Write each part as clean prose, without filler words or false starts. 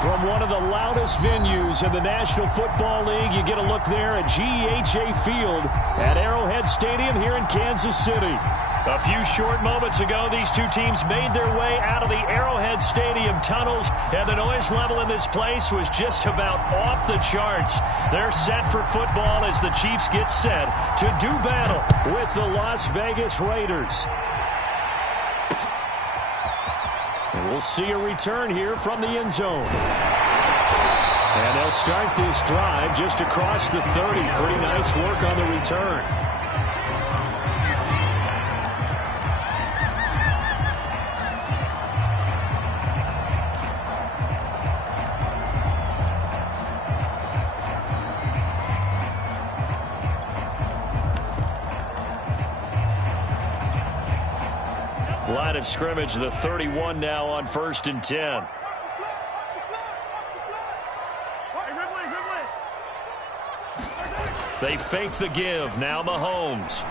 From one of the loudest venues in the National Football League, you get a look there at GEHA Field at Arrowhead Stadium here in Kansas City. A few short moments ago, these two teams made their way out of the Arrowhead Stadium tunnels, and the noise level in this place was just about off the charts. They're set for football as the Chiefs get set to do battle with the Las Vegas Raiders. And we'll see a return here from the end zone. And they'll start this drive just across the 30. Pretty nice work on the return. Line of scrimmage, the 31 now on 1st and 10. They fake the give. Now Mahomes.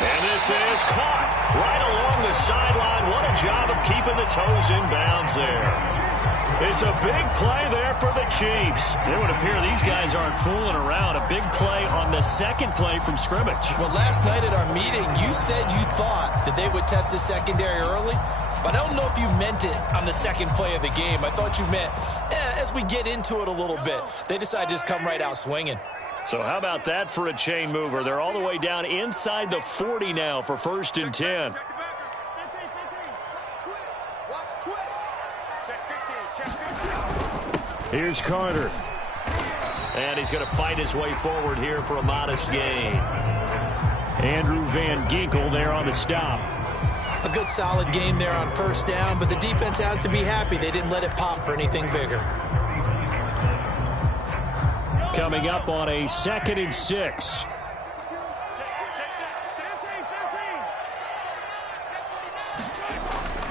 And this is caught right along the sideline. What a job of keeping the toes in bounds there. It's a big play there for the Chiefs. It would appear these guys aren't fooling around. A big play on the second play from scrimmage. Well, last night at our meeting, you said you thought that they would test the secondary early, but I don't know if you meant it on the second play of the game. I thought you meant, as we get into it a little bit, they decided to just come right out swinging. So how about that for a chain mover? They're all the way down inside the 40 now for 1st and 10. Here's Carter. And he's going to fight his way forward here for a modest gain. Andrew Van Ginkel there on the stop. A good solid game there on 1st down, but the defense has to be happy they didn't let it pop for anything bigger. Coming up on a 2nd and 6.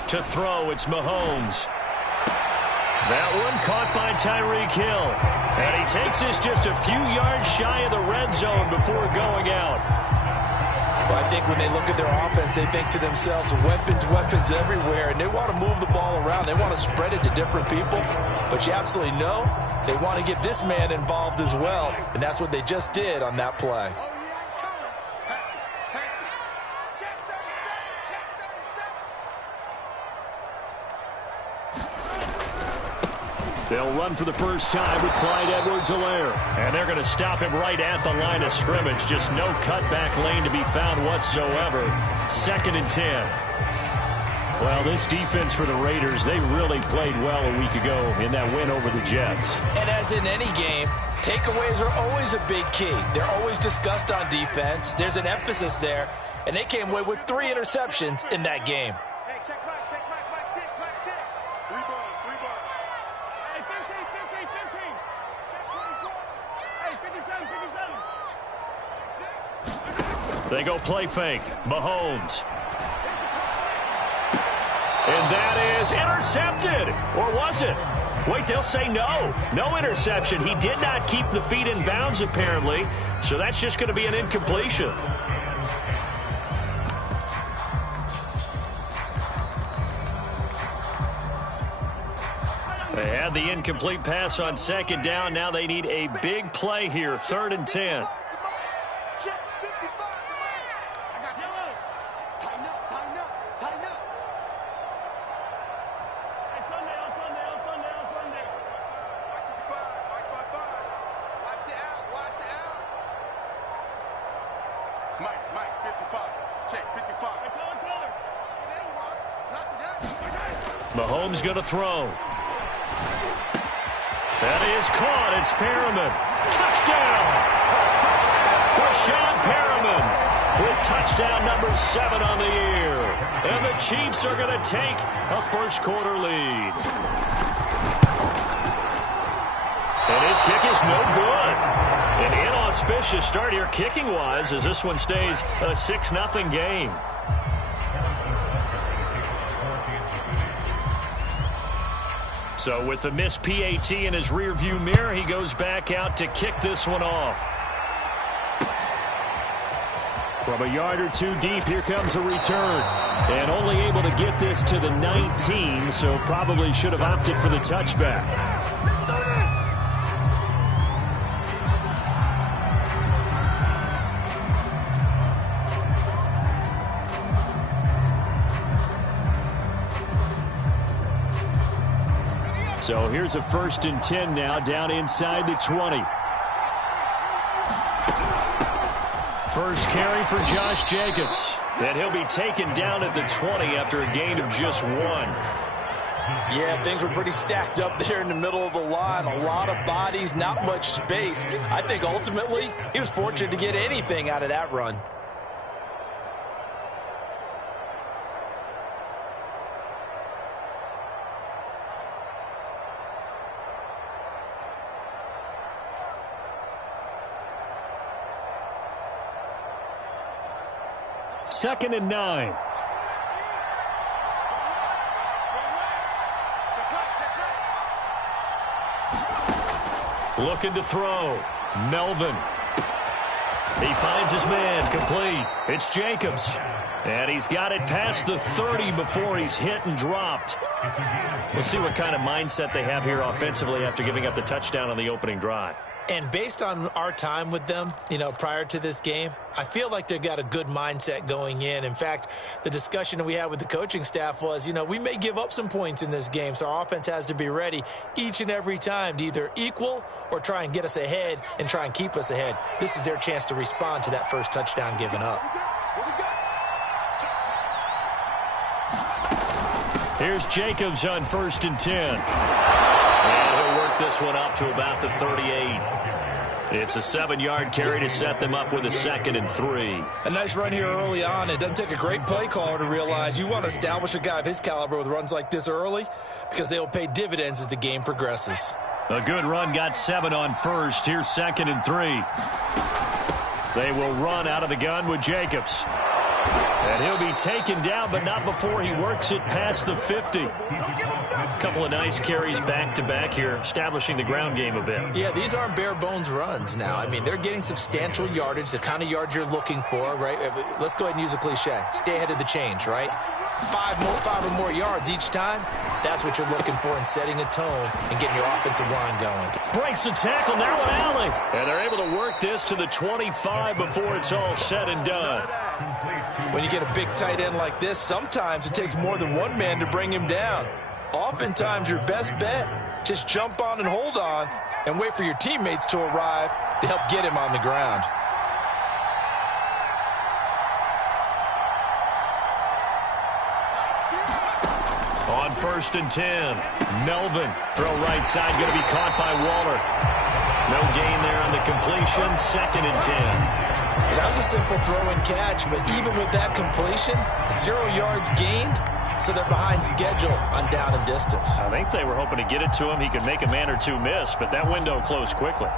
To throw, it's Mahomes. That one caught by Tyreek Hill. And he takes this just a few yards shy of the red zone before going out. Well, I think when they look at their offense, they think to themselves, weapons, weapons everywhere, and they want to move the ball around. They want to spread it to different people. But you absolutely know they want to get this man involved as well, and that's what they just did on that play. They'll run for the first time with Clyde Edwards-Helaire. And they're going to stop him right at the line of scrimmage. Just no cutback lane to be found whatsoever. 2nd and 10. Well, this defense for the Raiders, they really played well a week ago in that win over the Jets. And as in any game, takeaways are always a big key. They're always discussed on defense. There's an emphasis there. And they came away with 3 interceptions in that game. They go play fake. Mahomes. And that is intercepted. Or was it? Wait, they'll say no. No interception. He did not keep the feet in bounds, apparently. So that's just going to be an incompletion. They had the incomplete pass on 2nd down. Now they need a big play here. 3rd and 10. Mahomes going to throw. That is caught. It's Perriman. Touchdown! Rashad Perriman with touchdown number 7 on the year. And the Chiefs are going to take a first-quarter lead. And his kick is no good. An inauspicious start here kicking-wise as this one stays a 6-0 game. So with the missed PAT in his rearview mirror, he goes back out to kick this one off. From a yard or two deep, here comes a return. And only able to get this to the 19, so probably should have opted for the touchback. So here's a 1st and 10 now, down inside the 20. First carry for Josh Jacobs. And he'll be taken down at the 20 after a gain of just 1. Yeah, things were pretty stacked up there in the middle of the line. A lot of bodies, not much space. I think ultimately he was fortunate to get anything out of that run. Second and 9. Looking to throw. Melvin. He finds his man, complete. It's Jacobs. And he's got it past the 30 before he's hit and dropped. We'll see what kind of mindset they have here offensively after giving up the touchdown on the opening drive. And based on our time with them, prior to this game, I feel like they've got a good mindset going in. In fact, the discussion that we had with the coaching staff was, we may give up some points in this game, so our offense has to be ready each and every time to either equal or try and get us ahead and try and keep us ahead. This is their chance to respond to that first touchdown given up. Here's Jacobs on 1st and 10. And he'll work this one up to about the 38. It's a 7-yard carry to set them up with a 2nd and 3. A nice run here early on. It doesn't take a great play caller to realize you want to establish a guy of his caliber with runs like this early because they will pay dividends as the game progresses. A good run, got 7 on 1st. Here's 2nd and 3. They will run out of the gun with Jacobs. And he'll be taken down, but not before he works it past the 50. A couple of nice carries back-to-back here, establishing the ground game a bit. Yeah, these aren't bare-bones runs now. I mean, they're getting substantial yardage, the kind of yards you're looking for, right? Let's go ahead and use a cliche. Stay ahead of the change, right? 5 or more yards each time. That's what you're looking for in setting a tone and getting your offensive line going. Breaks the tackle, now an alley. And they're able to work this to the 25 before it's all said and done. When you get a big tight end like this, sometimes it takes more than one man to bring him down. Oftentimes, your best bet, just jump on and hold on and wait for your teammates to arrive to help get him on the ground. On 1st and 10, Melvin, throw right side, going to be caught by Waller. No gain there on the completion, 2nd and 10. That was a simple throw and catch, but even with that completion, 0 yards gained, so they're behind schedule on down and distance. I think they were hoping to get it to him. He could make a man or two miss, but that window closed quickly.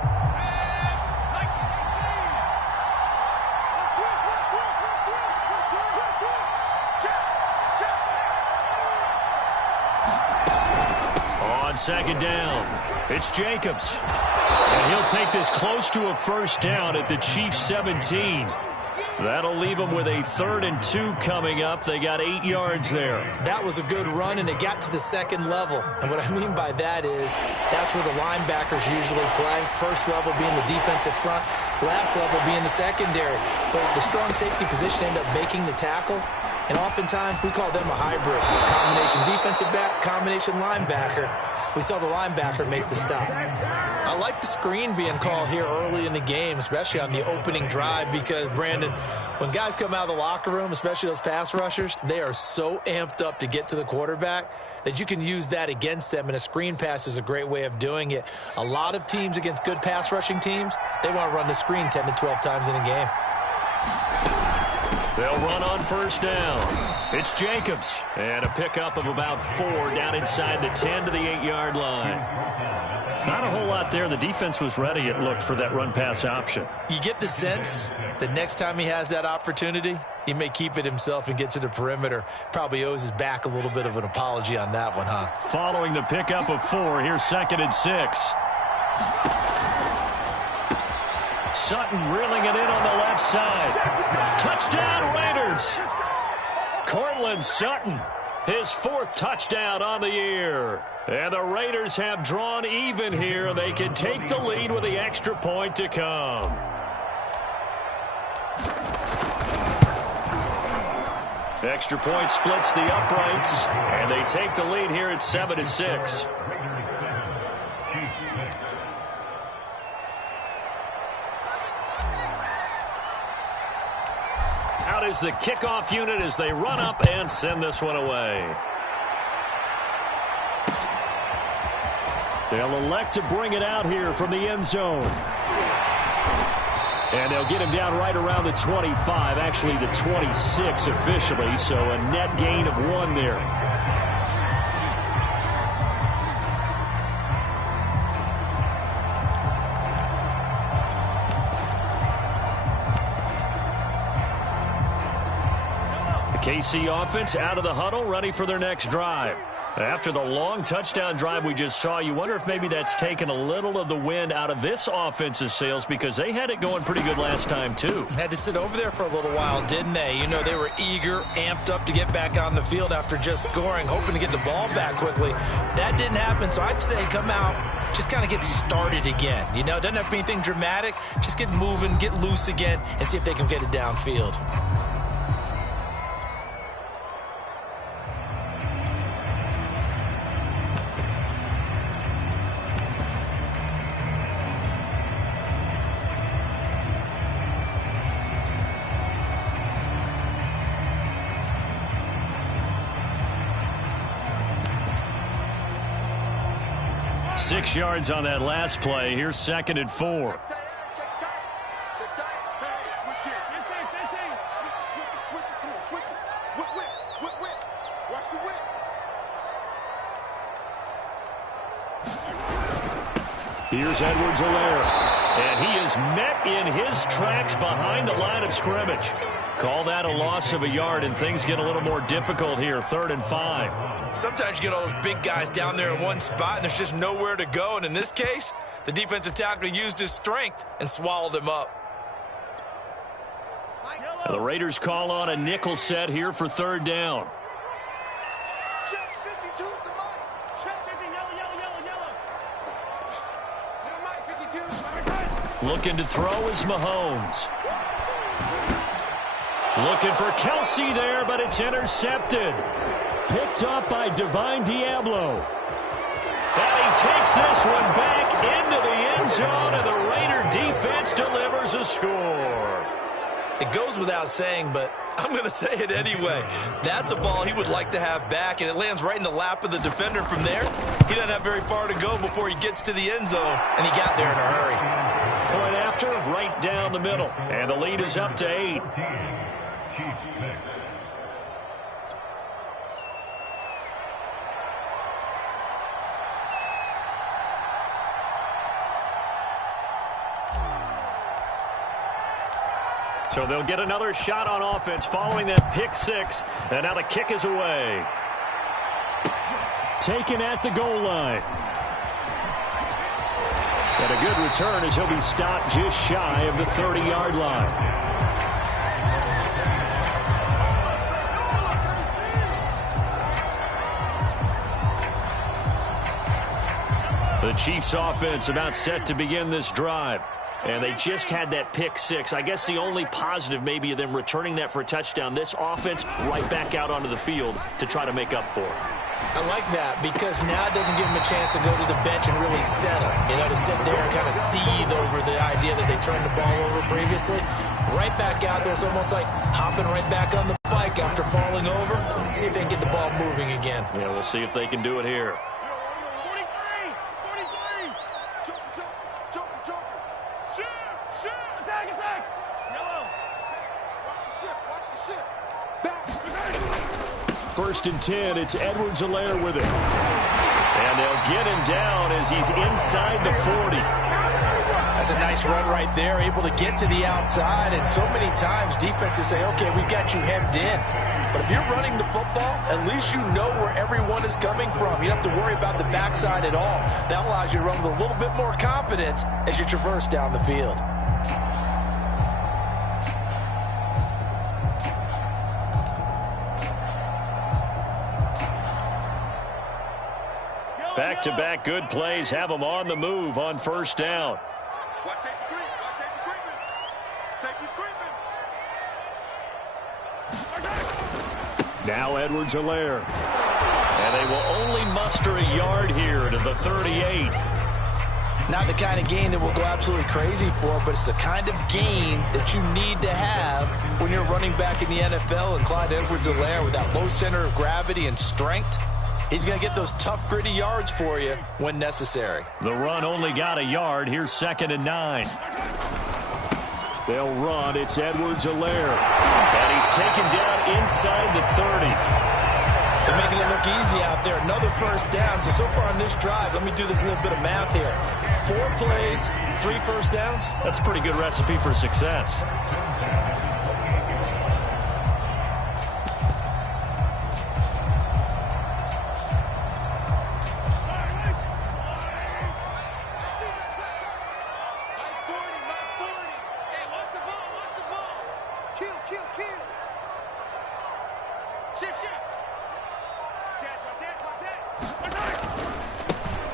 On 2nd down, it's Jacobs. And he'll take this close to a 1st down at the Chiefs' 17. That'll leave them with a 3rd and 2 coming up. They got 8 yards there. That was a good run, and it got to the 2nd level. And what I mean by that is that's where the linebackers usually play. First level being the defensive front, last level being the secondary. But the strong safety position ended up making the tackle. And oftentimes we call them a hybrid. Combination defensive back, combination linebacker. We saw the linebacker make the stop. I like the screen being called here early in the game, especially on the opening drive, because, Brandon, when guys come out of the locker room, especially those pass rushers, they are so amped up to get to the quarterback that you can use that against them, and a screen pass is a great way of doing it. A lot of teams against good pass rushing teams, they want to run the screen 10 to 12 times in a game. They'll run on 1st down. It's Jacobs. And a pickup of about 4 down inside the 10 to the 8-yard line. Not a whole lot there. The defense was ready, it looked, for that run-pass option. You get the sense that next time he has that opportunity, he may keep it himself and get to the perimeter. Probably owes his back a little bit of an apology on that one, huh? Following the pickup of 4, here's 2nd and 6. Sutton reeling it in on the left side. Touchdown, Raiders. Cortland Sutton, his 4th touchdown on the year. And the Raiders have drawn even here. They can take the lead with the extra point to come. Extra point splits the uprights, and they take the lead here at 7-6. Out is the kickoff unit as they run up and send this one away. They'll elect to bring it out here from the end zone. And they'll get him down right around the 25, actually the 26 officially, so a net gain of 1 there. The KC offense out of the huddle, ready for their next drive. After the long touchdown drive we just saw, you wonder if maybe that's taken a little of the wind out of this offense's sails because they had it going pretty good last time, too. Had to sit over there for a little while, didn't they? You know, they were eager, amped up to get back on the field after just scoring, hoping to get the ball back quickly. That didn't happen, so I'd say come out, just kind of get started again. You know, doesn't have to be anything dramatic. Just get moving, get loose again, and see if they can get it downfield. Six yards on that last play. Here's 2nd and 4. Here's Edwards-Helaire, and he is met in his tracks behind the line of scrimmage. Call that a loss of a yard, and things get a little more difficult here, 3rd and 5. Sometimes you get all those big guys down there in one spot, and there's just nowhere to go. And in this case, the defensive tackle used his strength and swallowed him up. And the Raiders call on a nickel set here for 3rd down. Looking to throw is Mahomes. Looking for Kelsey there, but it's intercepted. Picked up by Divine Diablo. And he takes this one back into the end zone, and the Raider defense delivers a score. It goes without saying, but I'm going to say it anyway. That's a ball he would like to have back, and it lands right in the lap of the defender from there. He doesn't have very far to go before he gets to the end zone, and he got there in a hurry. Point after, right down the middle, and the lead is up to 8. So they'll get another shot on offense following that pick 6, and now the kick is away. Taken at the goal line. And a good return as he'll be stopped just shy of the 30-yard line. The Chiefs offense about set to begin this drive. And they just had that pick 6. I guess the only positive maybe of them returning that for a touchdown. This offense right back out onto the field to try to make up for it. I like that because now it doesn't give them a chance to go to the bench and really settle. You know, to sit there and kind of seethe over the idea that they turned the ball over previously. Right back out there. It's almost like hopping right back on the bike after falling over. See if they can get the ball moving again. Yeah, we'll see if they can do it here. First and 10, it's Edwards-Helaire with it. And they'll get him down as he's inside the 40. That's a nice run right there, able to get to the outside. And so many times defenses say, okay, we've got you hemmed in. But if you're running the football, at least you know where everyone is coming from. You don't have to worry about the backside at all. That allows you to run with a little bit more confidence as you traverse down the field. Back-to-back good plays have them on the move on first down. Watch safety creep. Watch safety creeping. Safety's creeping. Now Edwards-Helaire. And they will only muster a yard here to the 38. Not the kind of game that we'll go absolutely crazy for, but it's the kind of game that you need to have when you're running back in the NFL. And Clyde Edwards-Helaire, with that low center of gravity and strength, he's going to get those tough, gritty yards for you when necessary. The run only got a yard. Here's 2nd and 9. They'll run. It's Edwards-Helaire. And he's taken down inside the 30. They're making it look easy out there. Another first down. So far on this drive, let me do this little bit of math here. 4 plays, 3 first downs. That's a pretty good recipe for success.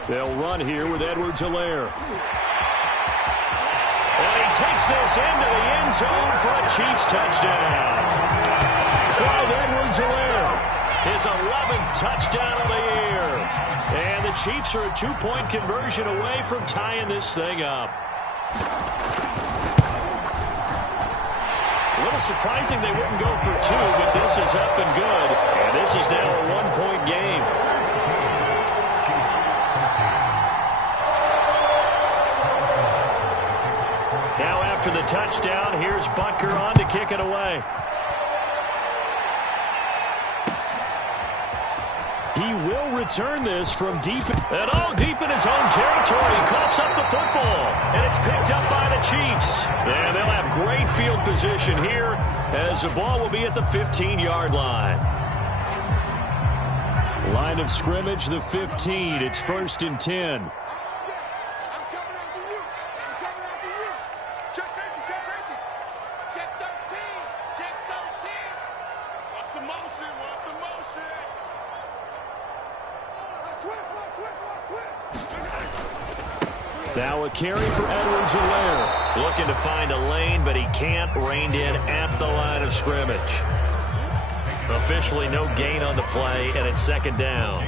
They'll run here with Edwards-Helaire. And he takes this into the end zone for a Chiefs touchdown. Clyde Edwards-Helaire, his 11th touchdown of the year. And the Chiefs are a 2-point conversion away from tying this thing up. A little surprising they wouldn't go for 2, but this is up and good. And this is now a 1-point game. Now after the touchdown, here's Butker on to kick it away. He will return this from deep, and all deep in his own territory. He coughs up the football, and it's picked up by the Chiefs. And they'll have great field position here as the ball will be at the 15-yard line. Line of scrimmage, the 15. It's 1st and 10. Now a carry for Edwards-Helaire. Looking to find a lane, but he can't. Reined in at the line of scrimmage. Officially no gain on the play, and it's 2nd down.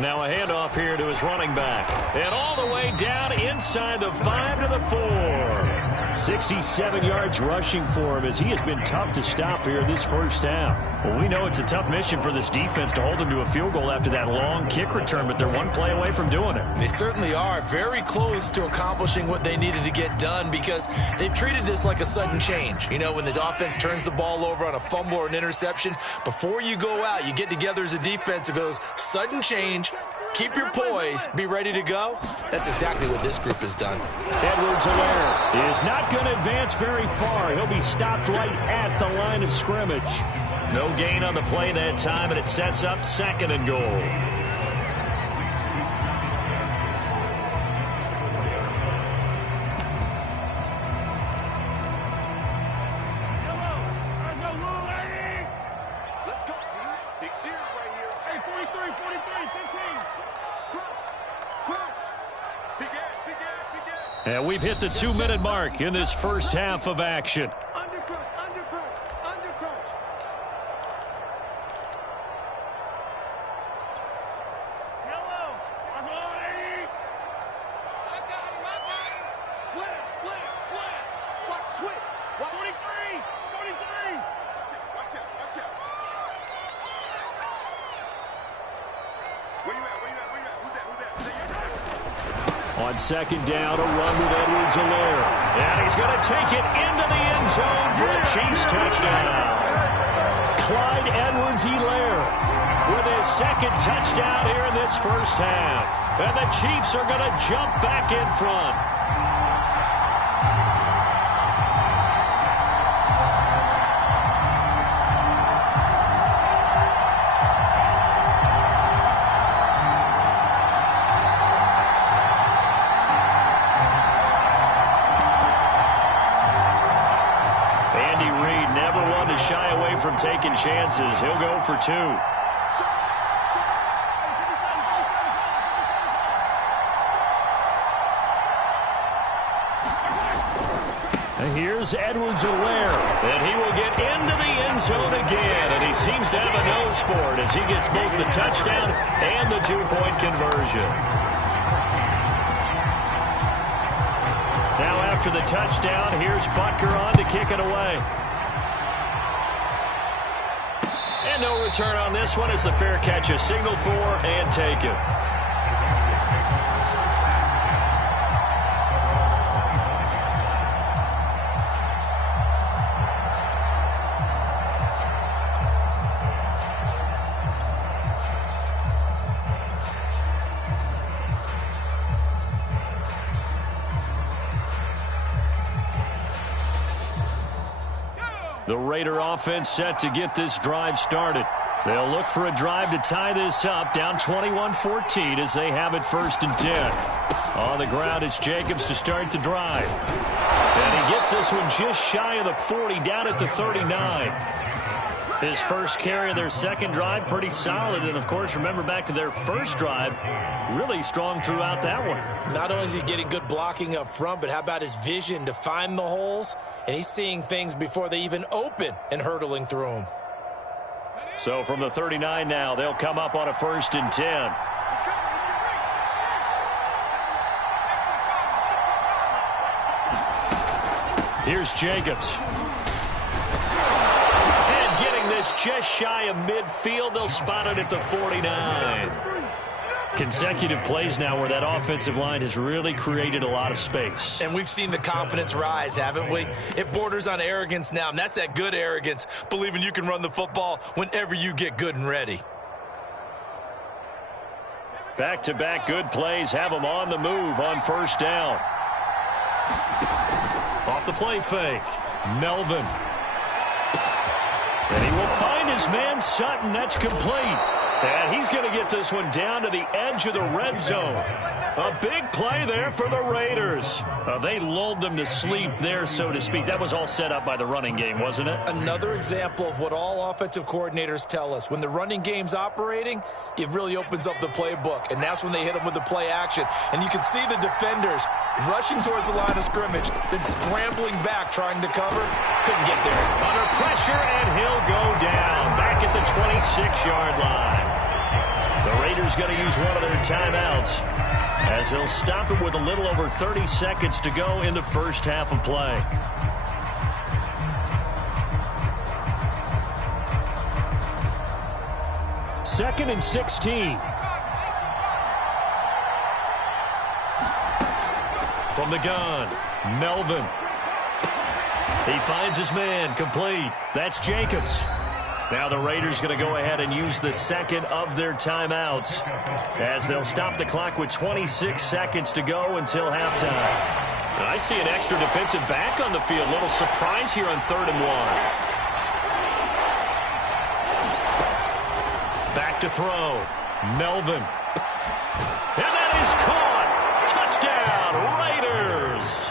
Now a handoff here to his running back. And all the way down inside the 5 to the 4. 67 yards rushing for him as he has been tough to stop here in this first half. Well, we know it's a tough mission for this defense to hold him to a field goal after that long kick return, but they're one play away from doing it. They certainly are very close to accomplishing what they needed to get done because they've treated this like a sudden change. You know, when the offense turns the ball over on a fumble or an interception, before you go out, you get together as a defense and go, sudden change, keep your poise, be ready to go. That's exactly what this group has done. Edwards-Helaire is not going to advance very far. He'll be stopped right at the line of scrimmage. No gain on the play that time, and it sets up 2nd and goal. And we've hit the 2-minute mark in this first half of action. On 2nd down, a run with Edwards-Helaire. And he's going to take it into the end zone for a Chiefs touchdown. Clyde Edwards-Helaire with his 2nd touchdown here in this first half. And the Chiefs are going to jump back in front. to shy away from taking chances. He'll go for 2. Here's Edwards-Helaire, and he will get into the end zone again, and he seems to have a nose for it as he gets both the touchdown and the 2-point conversion. Now after the touchdown, here's Butker on to kick it away. And no return on this one as the fair catch is signaled for and taken. The Raider offense set to get this drive started. They'll look for a drive to tie this up, down 21-14 as they have it 1st and 10. On the ground, it's Jacobs to start the drive. And he gets this one just shy of the 40, down at the 39. His first carry of their second drive, pretty solid. And, of course, remember back to their first drive, really strong throughout that one. Not only is he getting good blocking up front, but how about his vision to find the holes? And he's seeing things before they even open and hurdling through them. So from the 39 now, they'll come up on a 1st and 10. Here's Jacobs. And getting this just shy of midfield, they'll spot it at the 49. Consecutive plays now where that offensive line has really created a lot of space. And we've seen the confidence rise, haven't we? It borders on arrogance now, and that's that good arrogance, believing you can run the football whenever you get good and ready. Back-to-back good plays have them on the move on 1st down. Off the play fake, Melvin. And he will find his man Sutton. That's complete. And he's going to get this one down to the edge of the red zone. A big play there for the Raiders. They lulled them to sleep there, so to speak. That was all set up by the running game, wasn't it? Another example of what all offensive coordinators tell us. When the running game's operating, it really opens up the playbook. And that's when they hit them with the play action. And you can see the defenders rushing towards the line of scrimmage, then scrambling back, trying to cover. Couldn't get there. Under pressure, and he'll go down. Back at the 26-yard line. The Raiders going to use one of their timeouts as they'll stop it with a little over 30 seconds to go in the first half of play. Second and 16. From the gun, Melvin. He finds his man, complete. That's Jacobs. Now the Raiders going to go ahead and use the second of their timeouts as they'll stop the clock with 26 seconds to go until halftime. And I see an extra defensive back on the field. Little surprise here on 3rd and 1. Back to throw. Melvin. And that is caught. Touchdown, Raiders.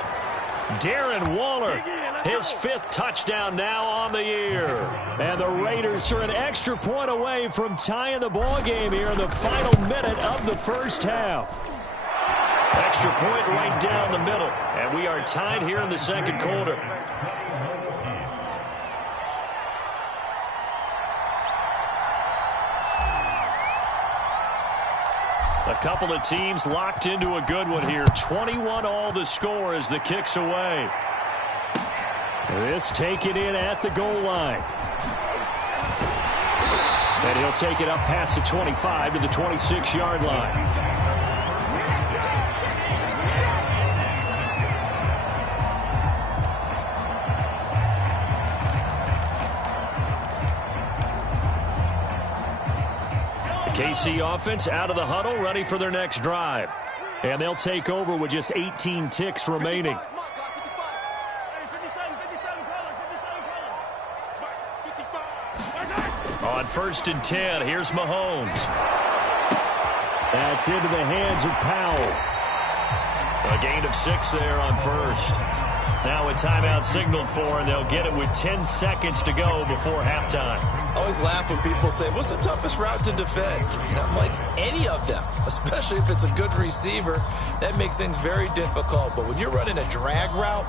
Darren Waller, his 5th touchdown now on the year. And the Raiders are an extra point away from tying the ball game here in the final minute of the first half. Extra point right down the middle. And we are tied here in the second quarter. A couple of teams locked into a good one here. 21 all the score as the kick's away. This taken in at the goal line. And he'll take it up past the 25 to the 26-yard line. The KC offense out of the huddle, ready for their next drive. And they'll take over with just 18 ticks remaining. On 1st and 10, here's Mahomes. That's into the hands of Powell. A gain of 6 there on 1st. Now a timeout signaled for, and they'll get it with 10 seconds to go before halftime. I always laugh when people say, what's the toughest route to defend? And I'm like, any of them, especially if it's a good receiver. That makes things very difficult. But when you're running a drag route,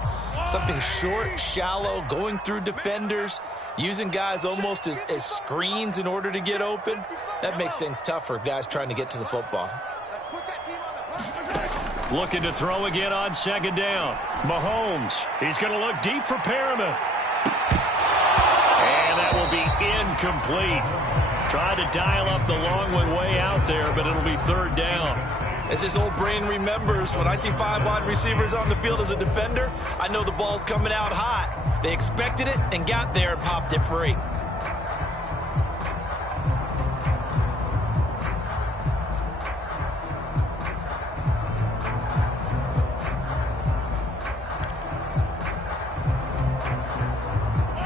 something short, shallow, going through defenders, using guys almost as screens in order to get open, that makes things tough for guys trying to get to the football. Looking to throw again on second down. Mahomes, he's going to look deep for Perriman. And that will be incomplete. Trying to dial up the long way out there, but it'll be third down. As this old brain remembers, when I see 5 wide receivers on the field as a defender, I know the ball's coming out hot. They expected it and got there and popped it free.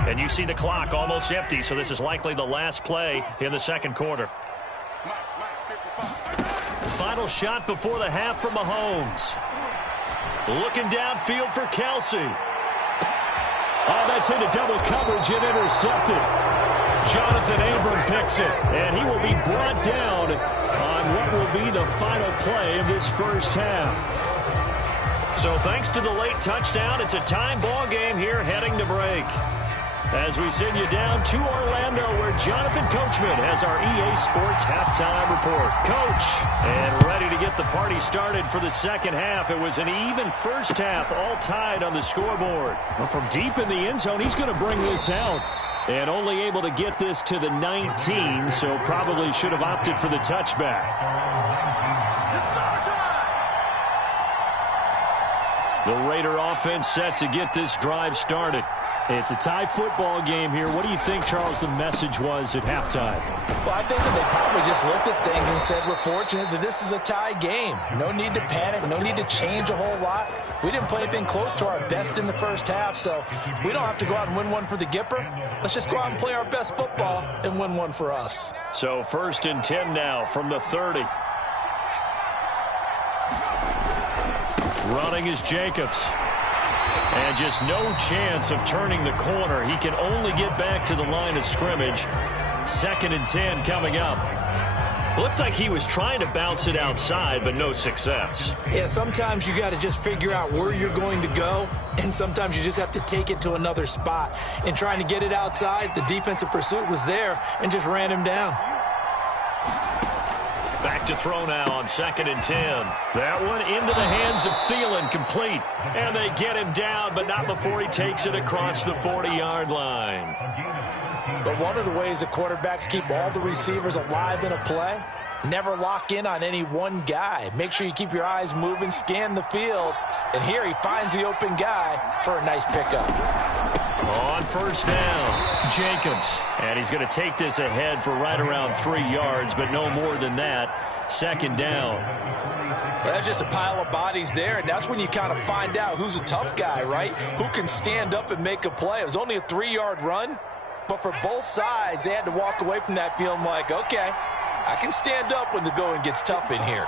And you see the clock almost empty, so this is likely the last play in the second quarter. Final shot before the half from Mahomes. Looking downfield for Kelsey. Oh, that's into double coverage and intercepted. Jonathan Abram picks it, and he will be brought down on what will be the final play of this first half. So thanks to the late touchdown, it's a time ball game here heading to break. As we send you down to Orlando, where Jonathan Coachman has our EA Sports halftime report. Coach, and ready to get the party started for the second half. It was an even first half, all tied on the scoreboard. Well, from deep in the end zone, he's going to bring this out. And only able to get this to the 19, so probably should have opted for the touchback. The Raider offense set to get this drive started. It's a tie football game here. What do you think, Charles, the message was at halftime? Well, I think that they probably just looked at things and said, we're fortunate that this is a tie game. No need to panic. No need to change a whole lot. We didn't play anything close to our best in the first half, so we don't have to go out and win one for the Gipper. Let's just go out and play our best football and win one for us. So 1st and 10 now from the 30. Running is Jacobs. And just no chance of turning the corner. He can only get back to the line of scrimmage. 2nd and 10 coming up. Looked like he was trying to bounce it outside, but no success. Yeah, sometimes you got to just figure out where you're going to go, and sometimes you just have to take it to another spot. And trying to get it outside, the defensive pursuit was there and just ran him down. Back to throw now on 2nd and 10. That one into the hands of Thielen, complete. And they get him down, but not before he takes it across the 40-yard line. But one of the ways the quarterbacks keep all the receivers alive in a play, never lock in on any one guy. Make sure you keep your eyes moving, scan the field. And here he finds the open guy for a nice pickup. On 1st down, Jacobs. And he's going to take this ahead for right around 3 yards, but no more than that. 2nd down. Well, that's just a pile of bodies there, and that's when you kind of find out who's a tough guy, right? Who can stand up and make a play. It was only a 3-yard run, but for both sides, they had to walk away from that feeling like, okay, I can stand up when the going gets tough in here.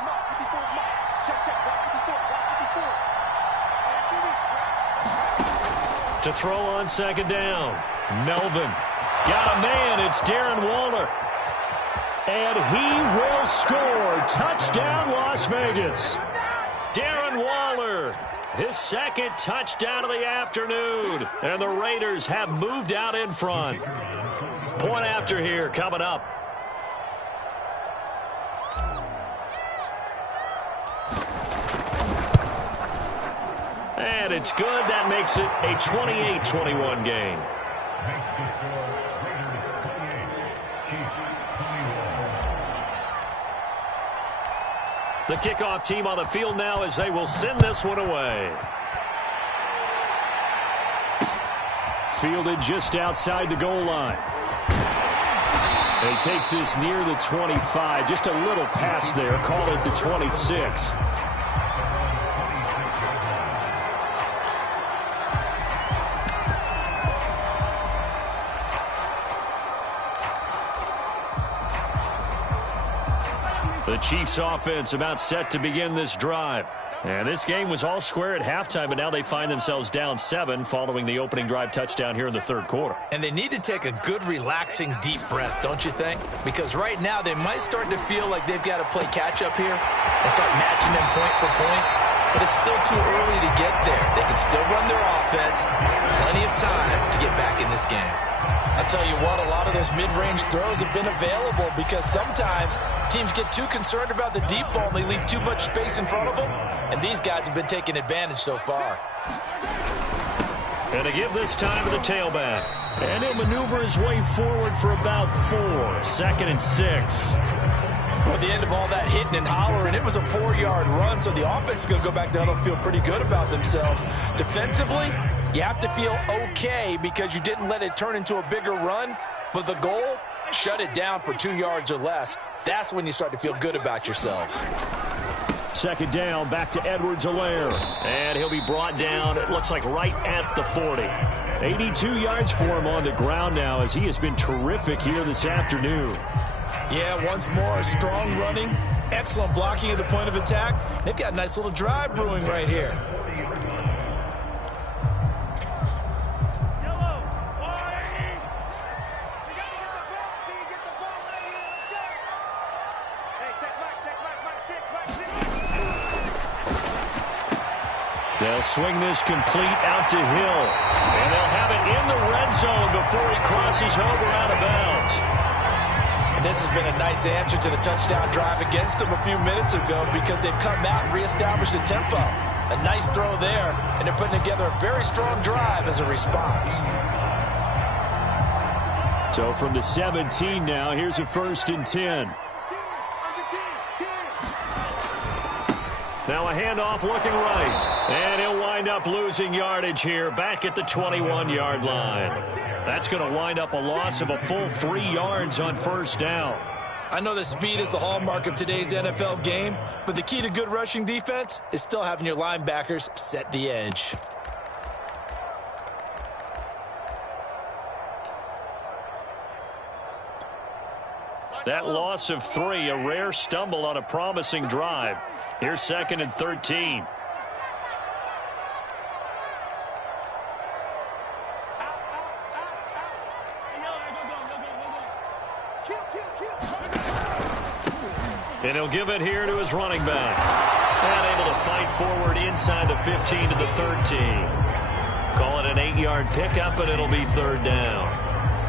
To throw on 2nd down, Melvin. Got a man, it's Darren Waller. And he will score. Touchdown, Las Vegas. Darren Waller, his 2nd touchdown of the afternoon. And the Raiders have moved out in front. Point after here coming up. And it's good. That makes it a 28-21 game. The kickoff team on the field now as they will send this one away. Fielded just outside the goal line. And he takes this near the 25. Just a little pass there. Call it the 26. The Chiefs offense about set to begin this drive. And this game was all square at halftime, but now they find themselves down 7 following the opening drive touchdown here in the third quarter. And they need to take a good, relaxing, deep breath, don't you think? Because right now they might start to feel like they've got to play catch-up here and start matching them point for point. But it's still too early to get there. They can still run their offense. Plenty of time to get back in this game. I'll tell you what, a lot of those mid-range throws have been available because sometimes teams get too concerned about the deep ball and they leave too much space in front of them. And these guys have been taking advantage so far. And to give this time to the tailback. And he'll maneuver his way forward for about 4. 2nd and 6. Well, at the end of all that hitting and hollering, it was a 4-yard run, so the offense is going to go back down and feel pretty good about themselves. Defensively, you have to feel okay because you didn't let it turn into a bigger run, but the goal, shut it down for 2 yards or less. That's when you start to feel good about yourselves. 2nd down, back to Edwards-Helaire. And he'll be brought down, it looks like right at the 40. 82 yards for him on the ground now as he has been terrific here this afternoon. Yeah, once more, strong running, excellent blocking at the point of attack. They've got a nice little drive brewing right here. They'll swing this complete out to Hill. And they'll have it in the red zone before he crosses over out of bounds. And this has been a nice answer to the touchdown drive against them a few minutes ago because they've come out and reestablished the tempo. A nice throw there, and they're putting together a very strong drive as a response. So from the 17 now, here's a 1st and 10. Now a handoff looking right. And he'll wind up losing yardage here back at the 21-yard line. That's going to wind up a loss of a full 3 yards on 1st down. I know that speed is the hallmark of today's NFL game, but the key to good rushing defense is still having your linebackers set the edge. That loss of 3, a rare stumble on a promising drive. Here's 2nd and 13. And he'll give it here to his running back. And able to fight forward inside the 15 to the 13. Call it an 8-yard pickup, and it'll be 3rd down.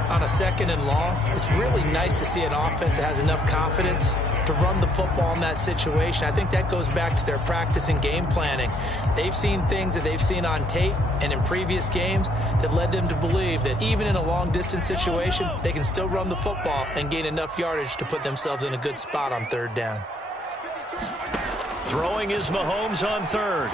On a 2nd and long, it's really nice to see an offense that has enough confidence to run the football in that situation. I think that goes back to their practice and game planning. They've seen things that they've seen on tape and in previous games that led them to believe that even in a long-distance situation, they can still run the football and gain enough yardage to put themselves in a good spot on 3rd down. Throwing is Mahomes on 3rd.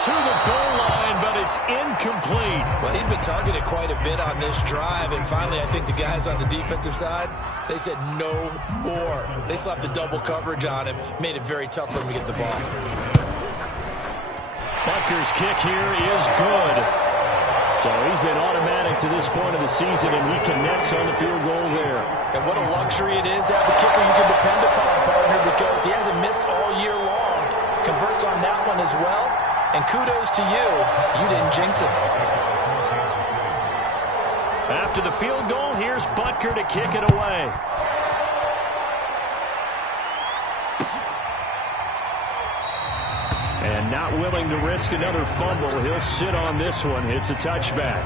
To the goal line, but it's incomplete. Well, he'd been targeted quite a bit on this drive, and finally I think the guys on the defensive side, they said no more. They slapped the double coverage on him, made it very tough for him to get the ball. Butker's kick here is good. So he's been automatic to this point of the season, and he connects on the field goal there. And what a luxury it is to have a kicker you can depend upon, partner, because he hasn't missed all year long. Converts on that one as well. And kudos to you. You didn't jinx it. After the field goal, here's Butker to kick it away. And not willing to risk another fumble, he'll sit on this one. It's a touchback.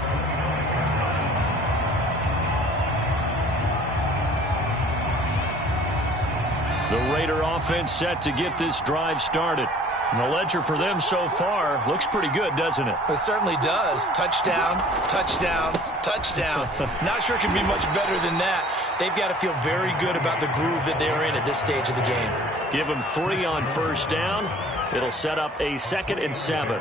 The Raider offense set to get this drive started. And the ledger for them so far looks pretty good, doesn't it? It certainly does. Touchdown, touchdown, touchdown. Not sure it can be much better than that. They've got to feel very good about the groove that they're in at this stage of the game. Give them 3 on 1st down. It'll set up a 2nd and 7.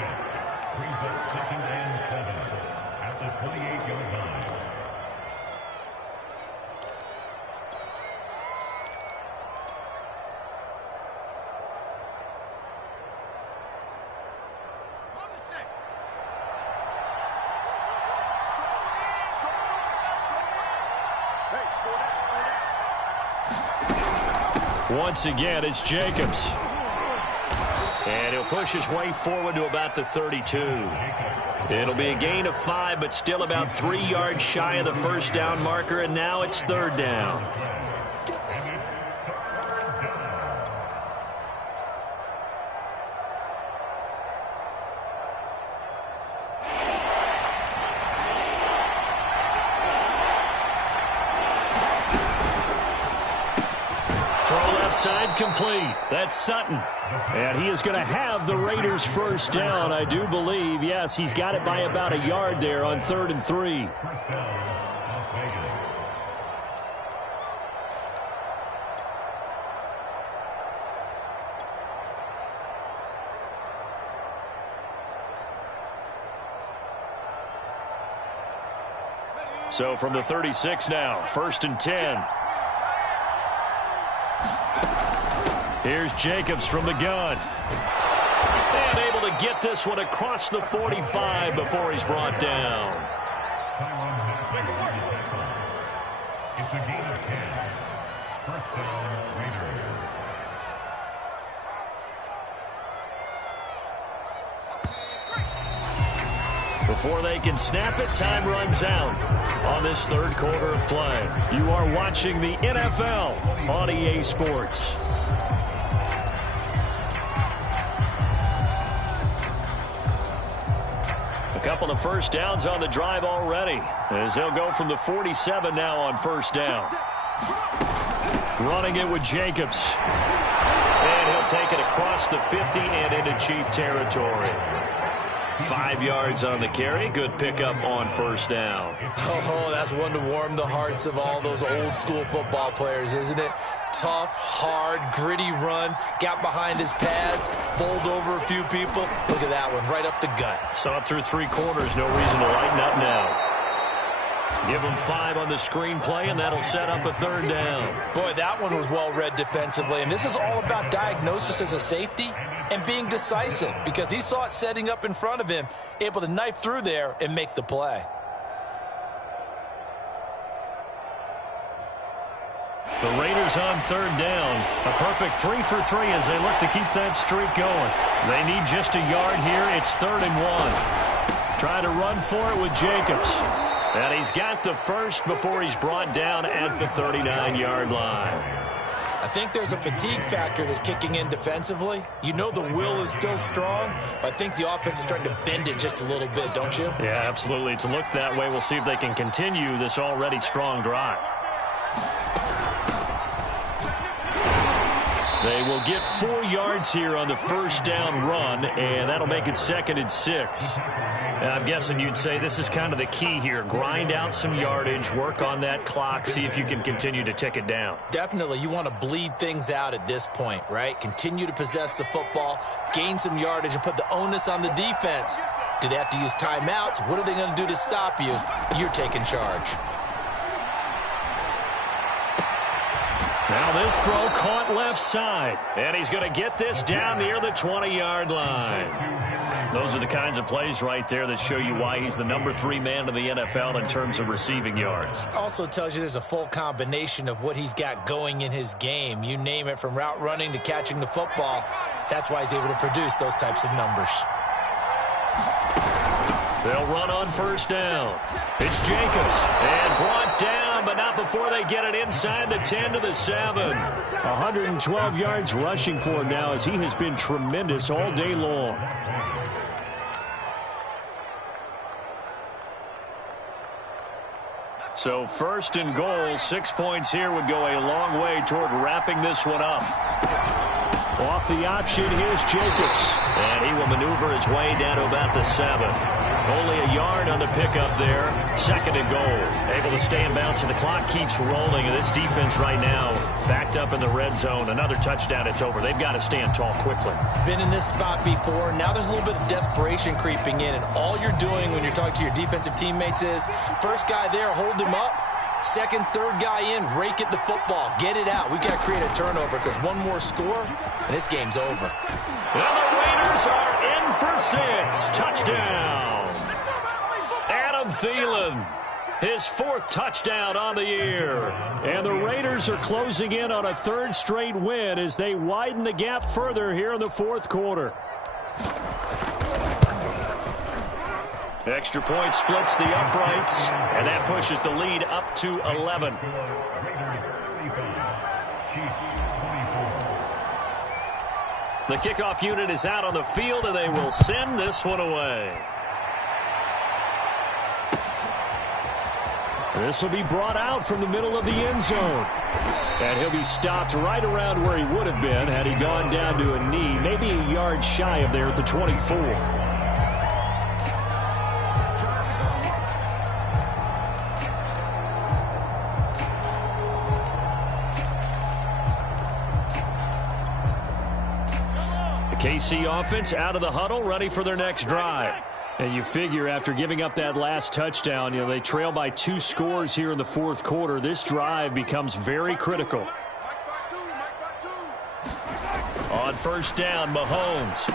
Once again, it's Jacobs. And he'll push his way forward to about the 32. It'll be a gain of 5, but still about 3 yards shy of the first down marker, and now it's third down. Side complete. That's Sutton. And he is going to have the Raiders first down, I do believe. Yes, he's got it by about a yard there on 3rd and 3. So from the 36 now, 1st and 10. Here's Jacobs from the gun. And able to get this one across the 45 before he's brought down. It's a gain of 10. First down, Raiders. Before they can snap it, time runs out on this 3rd quarter of play. You are watching the NFL on EA Sports. A couple of first downs on the drive already, as they'll go from the 47 now on 1st down. Running it with Jacobs. And he'll take it across the 50 and into Chief territory. 5 yards on the carry. Good pickup on 1st down. Oh, that's one to warm the hearts of all those old school football players, isn't it? Tough, hard, gritty run. Got behind his pads, bowled over a few people. Look at that one, right up the gut. Saw it through 3 quarters. No reason to lighten up now. Give him 5 on the screenplay, and that'll set up a 3rd down. Boy, that one was well read defensively. And this is all about diagnosis as a safety and being decisive, because he saw it setting up in front of him, able to knife through there and make the play. The Raiders on 3rd down. A perfect 3 for 3 as they look to keep that streak going. They need just a yard here. It's 3rd and 1. Try to run for it with Jacobs. And he's got the first before he's brought down at the 39-yard line. I think there's a fatigue factor that's kicking in defensively. You know the will is still strong, but I think the offense is starting to bend it just a little bit, don't you? Yeah, absolutely. It's looked that way. We'll see if they can continue this already strong drive. They will get 4 yards here on the 1st down run, and that'll make it 2nd and 6. I'm guessing you'd say this is kind of the key here. Grind out some yardage, work on that clock, see if you can continue to tick it down. Definitely. You want to bleed things out at this point, right? Continue to possess the football, gain some yardage, and put the onus on the defense. Do they have to use timeouts? What are they going to do to stop you? You're taking charge. Now this throw caught left side, and he's going to get this down near the 20-yard line. Those are the kinds of plays right there that show you why he's the number 3 man in the NFL in terms of receiving yards. Also tells you there's a full combination of what he's got going in his game. You name it, from route running to catching the football. That's why he's able to produce those types of numbers. They'll run on 1st down. It's Jacobs, and brought down, but not before they get it inside the 10 to the 7. 112 yards rushing for him now, as he has been tremendous all day long. So 1st and goal, 6 points here would go a long way toward wrapping this one up. Off the option, here's Jacobs. And he will maneuver his way down to about the 7. Only a yard on the pickup there. 2nd and goal. Able to stay in bounds, and the clock keeps rolling. And this defense right now backed up in the red zone. Another touchdown, it's over. They've got to stand tall quickly. Been in this spot before. Now there's a little bit of desperation creeping in. And all you're doing when you're talking to your defensive teammates is, first guy there, hold him up. 2nd, 3rd guy in, rake it the football. Get it out. We got to create a turnover, because one more score, and this game's over. And the Raiders are in for 6. Touchdown. Adam Thielen. His 4th touchdown on the year. And the Raiders are closing in on a 3rd straight win as they widen the gap further here in the 4th quarter. Extra point splits the uprights, and that pushes the lead up to 11. The kickoff unit is out on the field, and they will send this one away. This will be brought out from the middle of the end zone. And he'll be stopped right around where he would have been had he gone down to a knee, maybe a yard shy of there at the 24. The KC offense out of the huddle, ready for their next drive. And you figure after giving up that last touchdown, they trail by 2 scores here in the 4th quarter. This drive becomes very critical. On 1st down, Mahomes.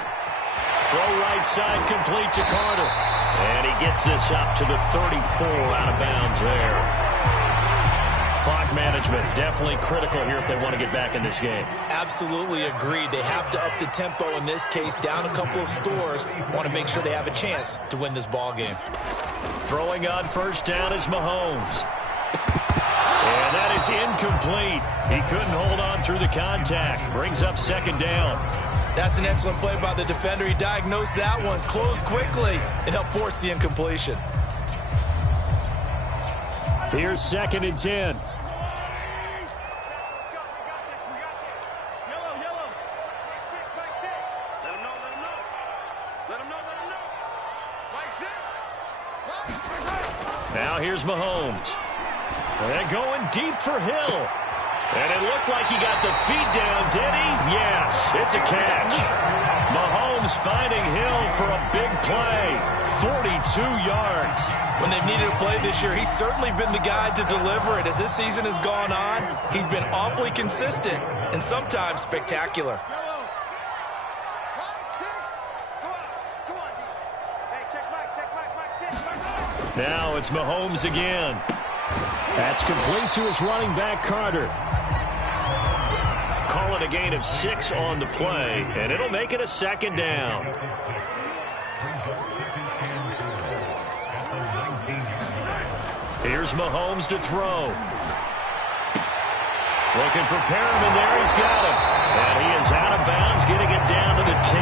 Throw right side complete to Carter. And he gets this up to the 34 out of bounds there. Clock management definitely critical here if they want to get back in this game. Absolutely agreed. They have to up the tempo in this case, down a couple of scores. Want to make sure they have a chance to win this ball game. Throwing on 1st down is Mahomes. And that is incomplete. He couldn't hold on through the contact. Brings up 2nd down. That's an excellent play by the defender. He diagnosed that one, closed quickly, and helped force the incompletion. Here's 2nd and 10. Now here's Mahomes. And going deep for Hill. And it looked like he got the feet down, did he? Yes, it's a catch. Mahomes finding Hill for a big play. 42 yards. When they've needed a play this year, he's certainly been the guy to deliver it. As this season has gone on, he's been awfully consistent and sometimes spectacular. Now it's Mahomes again. That's complete to his running back, Carter. Call it a gain of 6 on the play, and it'll make it a 2nd down. Here's Mahomes to throw. Looking for Perriman there. He's got him. And he is out of bounds, getting it down to the 10.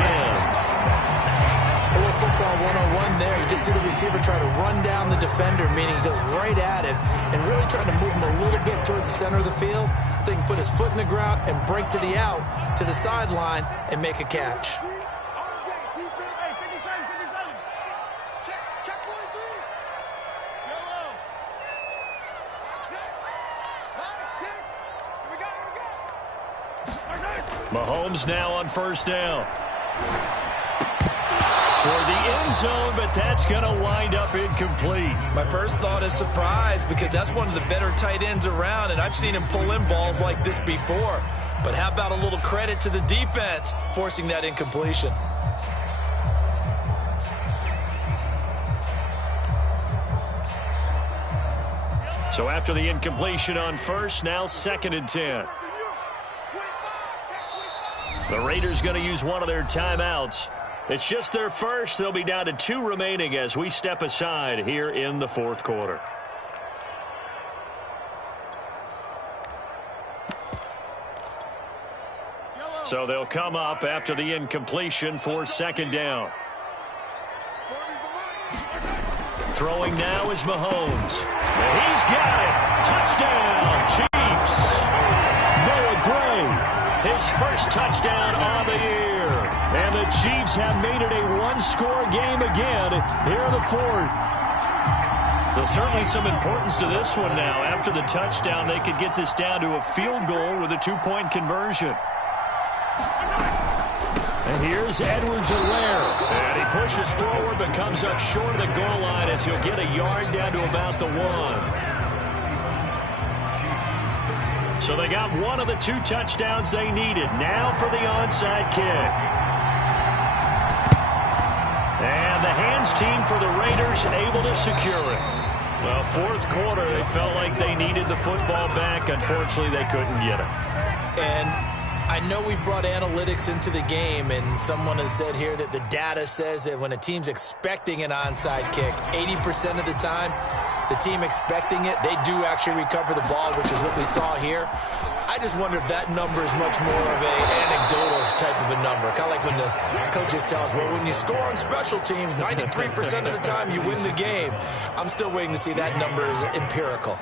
A little football 101 there. You just see the receiver try to run down the defender, meaning he goes right at him and really trying to move him a little bit towards the center of the field so he can put his foot in the ground and break to the out, to the sideline, and make a catch. Mahomes now on 1st down. Toward the end zone, but that's going to wind up incomplete. My first thought is surprise because that's one of the better tight ends around, and I've seen him pull in balls like this before. But how about a little credit to the defense forcing that incompletion? So after the incompletion on 1st, now 2nd and 10. The Raiders going to use one of their timeouts. It's just their first. They'll be down to 2 remaining as we step aside here in the 4th quarter. So they'll come up after the incompletion for 2nd down. Throwing now is Mahomes. And he's got it. Touchdown, Chiefs. Noah Gray. His 1st touchdown on the year. And the Chiefs have made it a 1-score game again here in the 4th. So certainly some importance to this one now. After the touchdown, they could get this down to a field goal with a 2-point conversion. And here's Edwards-Helaire. And he pushes forward but comes up short of the goal line as he'll get a yard down to about the 1. So they got one of the 2 touchdowns they needed. Now for the onside kick. And the hands team for the Raiders able to secure it. Well, fourth quarter, they felt like they needed the football back. Unfortunately, they couldn't get it. And I know we brought analytics into the game, and someone has said here that the data says that when a team's expecting an onside kick, 80% of the time, the team expecting it, they do actually recover the ball, which is what we saw here. I just wonder if that number is much more of an anecdotal type of a number. Kind of like when the coaches tell us, well, when you score on special teams, 93% of the time you win the game. I'm still waiting to see that number is empirical.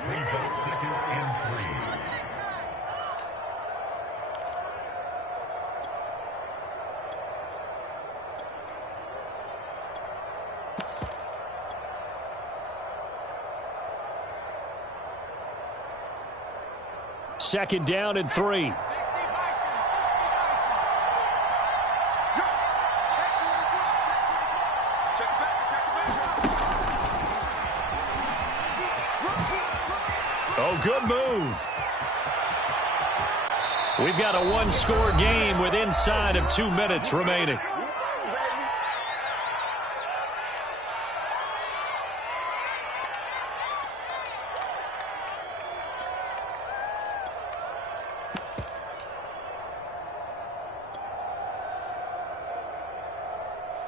Second down and 3. Oh, good move. We've got a one-score game with inside of 2 minutes remaining.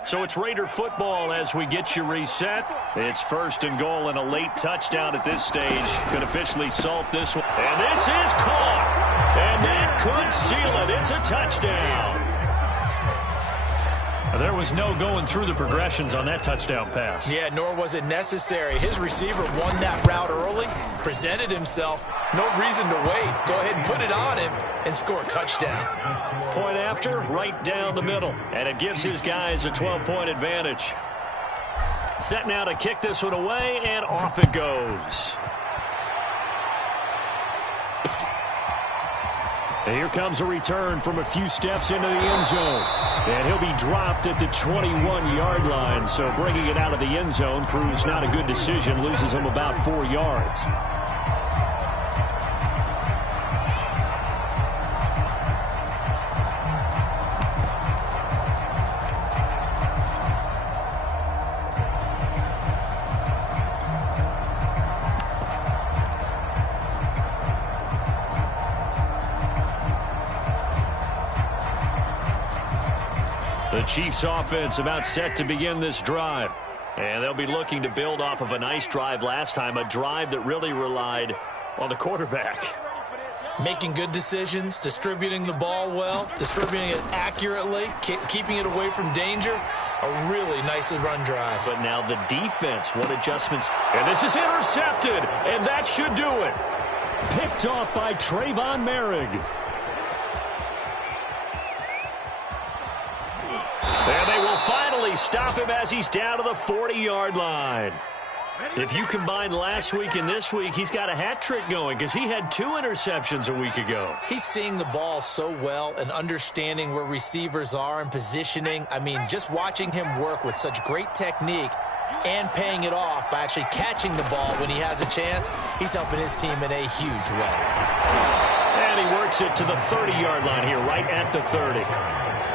So it's Raider football as we get you reset. It's first and goal and a late touchdown at this stage. Could officially salt this one. And this is caught. And that could seal it. It's a touchdown. There was no going through the progressions on that touchdown pass. Yeah, nor was it necessary. His receiver won that route early, presented himself. No reason to wait. Go ahead and put it on him and score a touchdown. Point after, right down the middle. And it gives his guys a 12-point advantage. Set now to kick this one away, and off it goes. And here comes a return from a few steps into the end zone. And he'll be dropped at the 21-yard line. So bringing it out of the end zone proves not a good decision. Loses him about 4 yards. The Chiefs offense about set to begin this drive. And they'll be looking to build off of a nice drive last time, a drive that really relied on the quarterback. Making good decisions, distributing the ball well, distributing it accurately, keeping it away from danger. A really nicely run drive. But now the defense, what adjustments? And this is intercepted, and that should do it. Picked off by Trayvon Merrick. And they will finally stop him as he's down to the 40-yard line. If you combine last week and this week, he's got a hat trick going because he had 2 interceptions a week ago. He's seeing the ball so well and understanding where receivers are and positioning. I mean, just watching him work with such great technique and paying it off by actually catching the ball when he has a chance, he's helping his team in a huge way. And he works it to the 30-yard line here, right at the 30.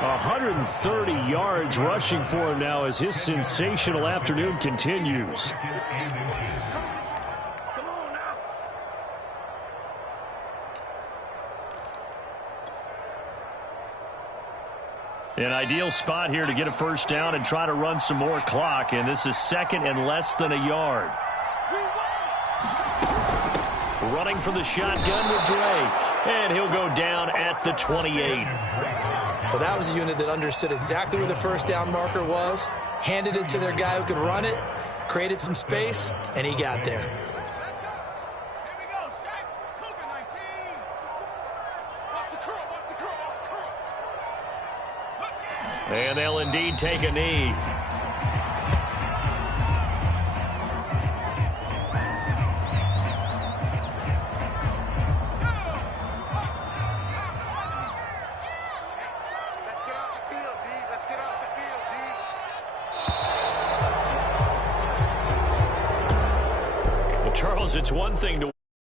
130 yards rushing for him now as his sensational afternoon continues. An ideal spot here to get a first down and try to run some more clock, and this is second and less than a yard. Running for the shotgun with Drake, and he'll go down at the 28. Well, that was a unit that understood exactly where the first down marker was, handed it to their guy who could run it, created some space, and he got there. Let's go. Here we go. Shaq. Cougar 19. Watch the curl. Watch the curl. Watch the curl. And they'll indeed take a knee. Charles, it's one thing to